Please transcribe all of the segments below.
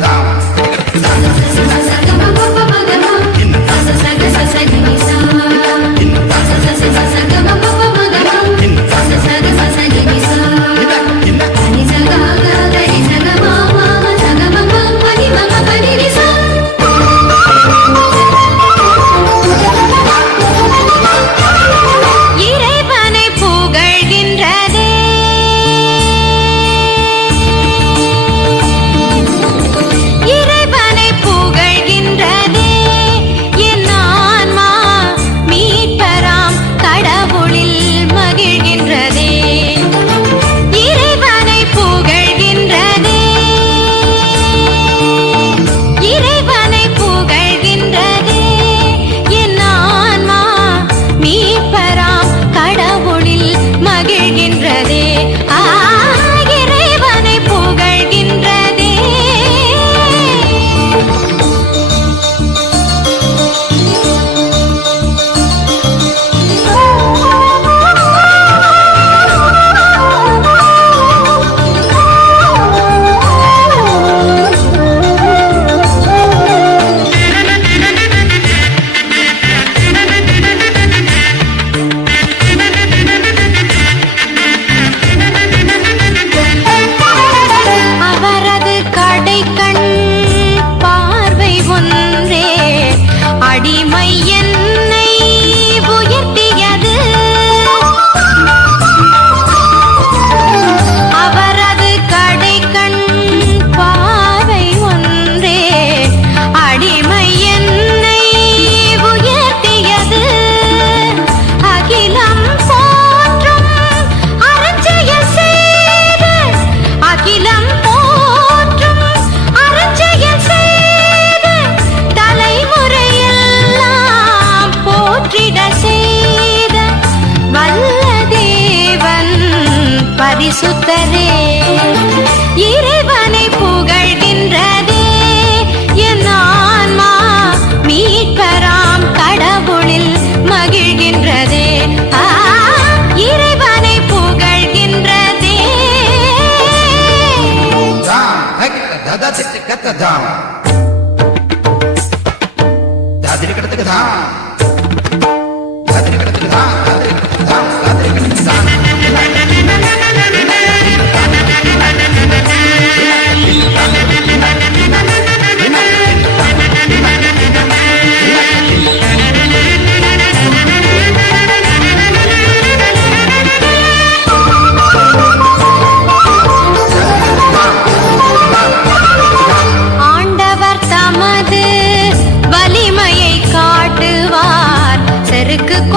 down. பாடி Ferry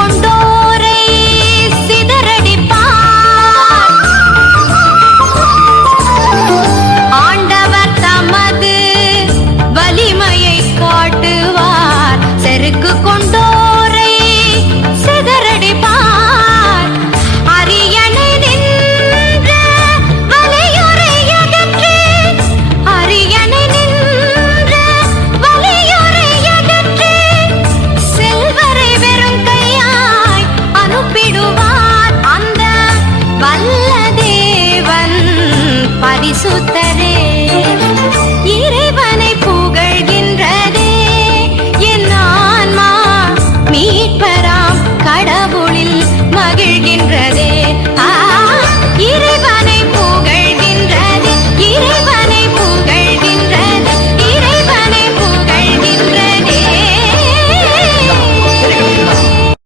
கொண்டோ ಸುತ್ತ